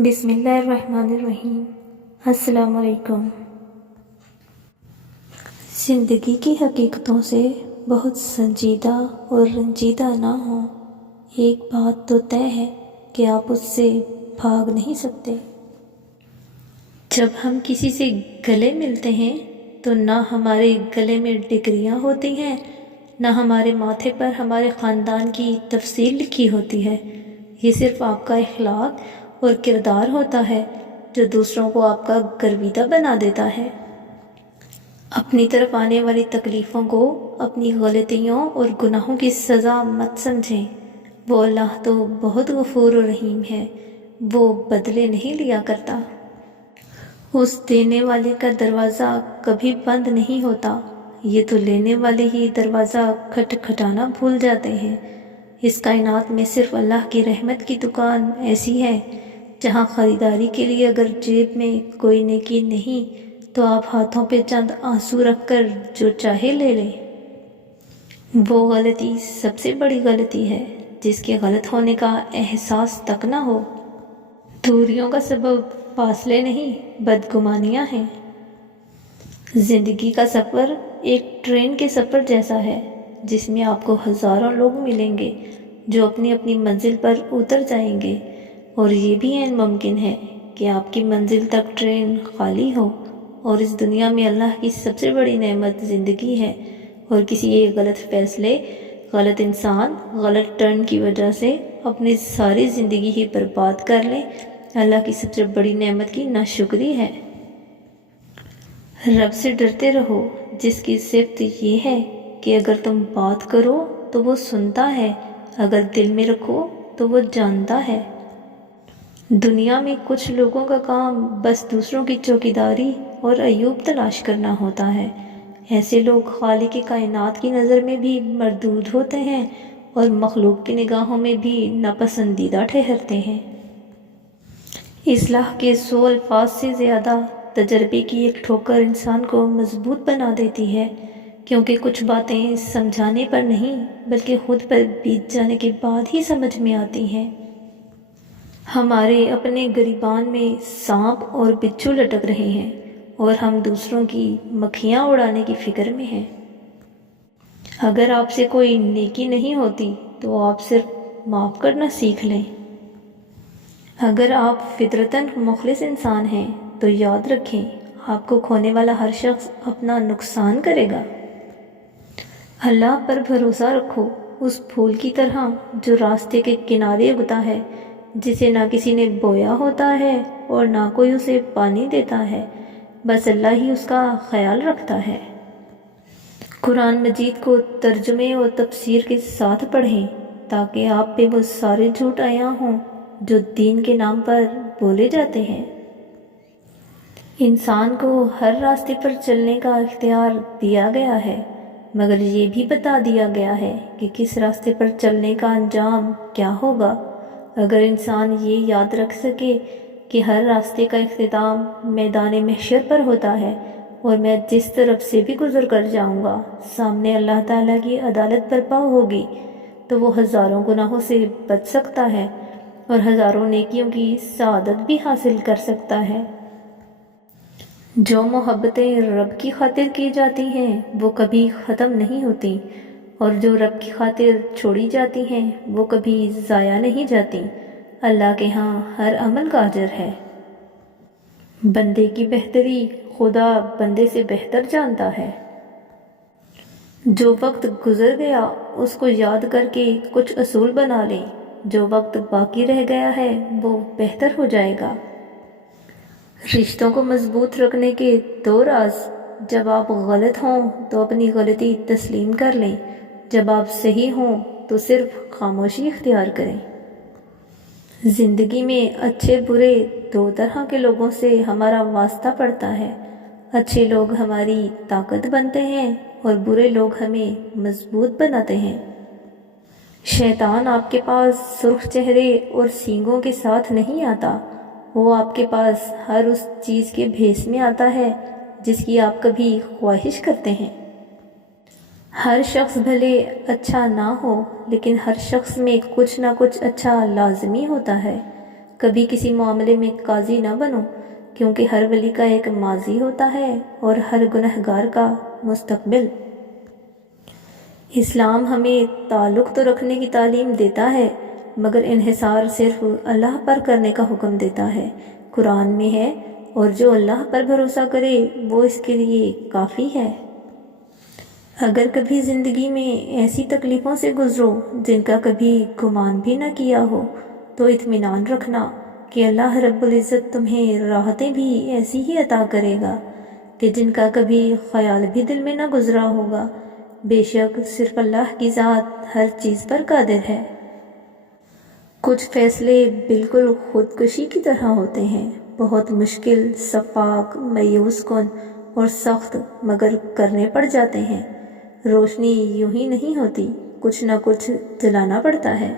بسم اللہ الرحمن الرحیم۔ السلام علیکم۔ زندگی کی حقیقتوں سے بہت سنجیدہ اور رنجیدہ نہ ہوں، ایک بات تو طے ہے کہ آپ اس سے بھاگ نہیں سکتے۔ جب ہم کسی سے گلے ملتے ہیں تو نہ ہمارے گلے میں ڈگریاں ہوتی ہیں، نہ ہمارے ماتھے پر ہمارے خاندان کی تفصیل لکھی ہوتی ہے۔ یہ صرف آپ کا اخلاق اور کردار ہوتا ہے جو دوسروں کو آپ کا گرویدہ بنا دیتا ہے۔ اپنی طرف آنے والی تکلیفوں کو اپنی غلطیوں اور گناہوں کی سزا مت سمجھیں۔ وہ اللہ تو بہت غفور و رحیم ہے، وہ بدلے نہیں لیا کرتا۔ اس دینے والے کا دروازہ کبھی بند نہیں ہوتا، یہ تو لینے والے ہی دروازہ کھٹکھٹانا بھول جاتے ہیں۔ اس کائنات میں صرف اللہ کی رحمت کی دکان ایسی ہے جہاں خریداری کے لیے اگر جیب میں کوئی نیکی نہیں تو آپ ہاتھوں پہ چند آنسو رکھ کر جو چاہے لے لیں۔ وہ غلطی سب سے بڑی غلطی ہے جس کے غلط ہونے کا احساس تک نہ ہو۔ دوریوں کا سبب فاصلے نہیں بدگمانیاں ہیں۔ زندگی کا سفر ایک ٹرین کے سفر جیسا ہے جس میں آپ کو ہزاروں لوگ ملیں گے جو اپنی اپنی منزل پر اتر جائیں گے، اور یہ بھی عین ممکن ہے کہ آپ کی منزل تک ٹرین خالی ہو۔ اور اس دنیا میں اللہ کی سب سے بڑی نعمت زندگی ہے، اور کسی ایک غلط فیصلے، غلط انسان، غلط ٹرن کی وجہ سے اپنی ساری زندگی ہی برباد کر لیں، اللہ کی سب سے بڑی نعمت کی ناشکری ہے۔ رب سے ڈرتے رہو جس کی صفت یہ ہے کہ اگر تم بات کرو تو وہ سنتا ہے، اگر دل میں رکھو تو وہ جانتا ہے۔ دنیا میں کچھ لوگوں کا کام بس دوسروں کی چوکیداری اور عیوب تلاش کرنا ہوتا ہے۔ ایسے لوگ خالق کائنات کی نظر میں بھی مردود ہوتے ہیں اور مخلوق کی نگاہوں میں بھی ناپسندیدہ ٹھہرتے ہیں۔ اصلاح کے 100 الفاظ سے زیادہ تجربے کی ایک ٹھوکر انسان کو مضبوط بنا دیتی ہے، کیونکہ کچھ باتیں سمجھانے پر نہیں بلکہ خود پر بیت جانے کے بعد ہی سمجھ میں آتی ہیں۔ ہمارے اپنے گریبان میں سانپ اور بچھو لٹک رہے ہیں اور ہم دوسروں کی مکھیاں اڑانے کی فکر میں ہیں۔ اگر آپ سے کوئی نیکی نہیں ہوتی تو آپ صرف معاف کرنا سیکھ لیں۔ اگر آپ فطرتاً مخلص انسان ہیں تو یاد رکھیں آپ کو کھونے والا ہر شخص اپنا نقصان کرے گا۔ اللہ پر بھروسہ رکھو، اس پھول کی طرح جو راستے کے کنارے اگتا ہے، جسے نہ کسی نے بویا ہوتا ہے اور نہ کوئی اسے پانی دیتا ہے، بس اللہ ہی اس کا خیال رکھتا ہے۔ قرآن مجید کو ترجمے اور تفسیر کے ساتھ پڑھیں تاکہ آپ پہ وہ سارے جھوٹ عیاں ہوں جو دین کے نام پر بولے جاتے ہیں۔ انسان کو ہر راستے پر چلنے کا اختیار دیا گیا ہے، مگر یہ بھی بتا دیا گیا ہے کہ کس راستے پر چلنے کا انجام کیا ہوگا۔ اگر انسان یہ یاد رکھ سکے کہ ہر راستے کا اختتام میدان محشر پر ہوتا ہے اور میں جس طرف سے بھی گزر کر جاؤں گا سامنے اللہ تعالیٰ کی عدالت برپا ہوگی، تو وہ ہزاروں گناہوں سے بچ سکتا ہے اور ہزاروں نیکیوں کی سعادت بھی حاصل کر سکتا ہے۔ جو محبتیں رب کی خاطر کی جاتی ہیں وہ کبھی ختم نہیں ہوتی، اور جو رب کی خاطر چھوڑی جاتی ہیں وہ کبھی ضائع نہیں جاتی۔ اللہ کے ہاں ہر عمل کا اجر ہے۔ بندے کی بہتری خدا بندے سے بہتر جانتا ہے۔ جو وقت گزر گیا اس کو یاد کر کے کچھ اصول بنا لیں، جو وقت باقی رہ گیا ہے وہ بہتر ہو جائے گا۔ رشتوں کو مضبوط رکھنے کے 2 راز: جب آپ غلط ہوں تو اپنی غلطی تسلیم کر لیں، جب آپ صحیح ہوں تو صرف خاموشی اختیار کریں۔ زندگی میں اچھے برے 2 طرح کے لوگوں سے ہمارا واسطہ پڑتا ہے۔ اچھے لوگ ہماری طاقت بنتے ہیں اور برے لوگ ہمیں مضبوط بناتے ہیں۔ شیطان آپ کے پاس سرخ چہرے اور سینگوں کے ساتھ نہیں آتا، وہ آپ کے پاس ہر اس چیز کے بھیس میں آتا ہے جس کی آپ کبھی خواہش کرتے ہیں۔ ہر شخص بھلے اچھا نہ ہو لیکن ہر شخص میں کچھ نہ کچھ اچھا لازمی ہوتا ہے۔ کبھی کسی معاملے میں قاضی نہ بنو، کیونکہ ہر ولی کا ایک ماضی ہوتا ہے اور ہر گنہگار کا مستقبل۔ اسلام ہمیں تعلق تو رکھنے کی تعلیم دیتا ہے، مگر انحصار صرف اللہ پر کرنے کا حکم دیتا ہے۔ قرآن میں ہے، اور جو اللہ پر بھروسہ کرے وہ اس کے لیے کافی ہے۔ اگر کبھی زندگی میں ایسی تکلیفوں سے گزرو جن کا کبھی گمان بھی نہ کیا ہو، تو اطمینان رکھنا کہ اللہ رب العزت تمہیں راحتیں بھی ایسی ہی عطا کرے گا کہ جن کا کبھی خیال بھی دل میں نہ گزرا ہوگا۔ بے شک صرف اللہ کی ذات ہر چیز پر قادر ہے۔ کچھ فیصلے بالکل خودکشی کی طرح ہوتے ہیں، بہت مشکل، شفاق، مایوس کن اور سخت، مگر کرنے پڑ جاتے ہیں۔ روشنی یوں ہی نہیں ہوتی، کچھ نہ کچھ جلانا پڑتا ہے۔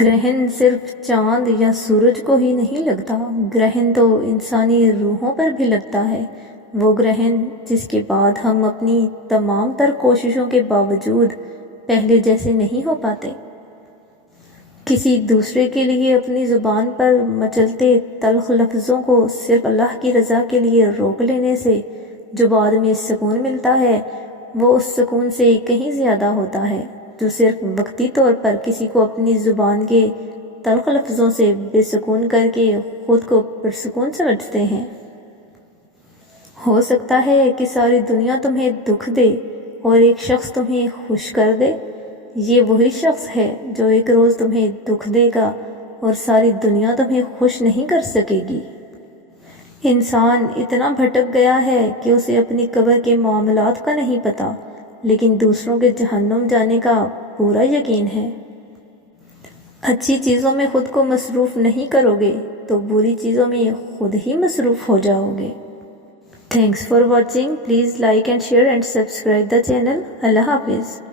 گرہن صرف چاند یا سورج کو ہی نہیں لگتا، گرہن تو انسانی روحوں پر بھی لگتا ہے۔ وہ گرہن جس کے بعد ہم اپنی تمام تر کوششوں کے باوجود پہلے جیسے نہیں ہو پاتے۔ کسی دوسرے کے لیے اپنی زبان پر مچلتے تلخ لفظوں کو صرف اللہ کی رضا کے لیے روک لینے سے جو بعد میں سکون ملتا ہے، وہ اس سکون سے کہیں زیادہ ہوتا ہے جو صرف وقتی طور پر کسی کو اپنی زبان کے تلخ لفظوں سے بے سکون کر کے خود کو پرسکون سمجھتے ہیں۔ ہو سکتا ہے کہ ساری دنیا تمہیں دکھ دے اور ایک شخص تمہیں خوش کر دے۔ یہ وہی شخص ہے جو ایک روز تمہیں دکھ دے گا اور ساری دنیا تمہیں خوش نہیں کر سکے گی۔ انسان اتنا بھٹک گیا ہے کہ اسے اپنی قبر کے معاملات کا نہیں پتہ، لیکن دوسروں کے جہنم جانے کا پورا یقین ہے۔ اچھی چیزوں میں خود کو مصروف نہیں کرو گے تو بری چیزوں میں خود ہی مصروف ہو جاؤ گے۔ Thanks for watching, please like and share and subscribe the channel. اللہ حافظ۔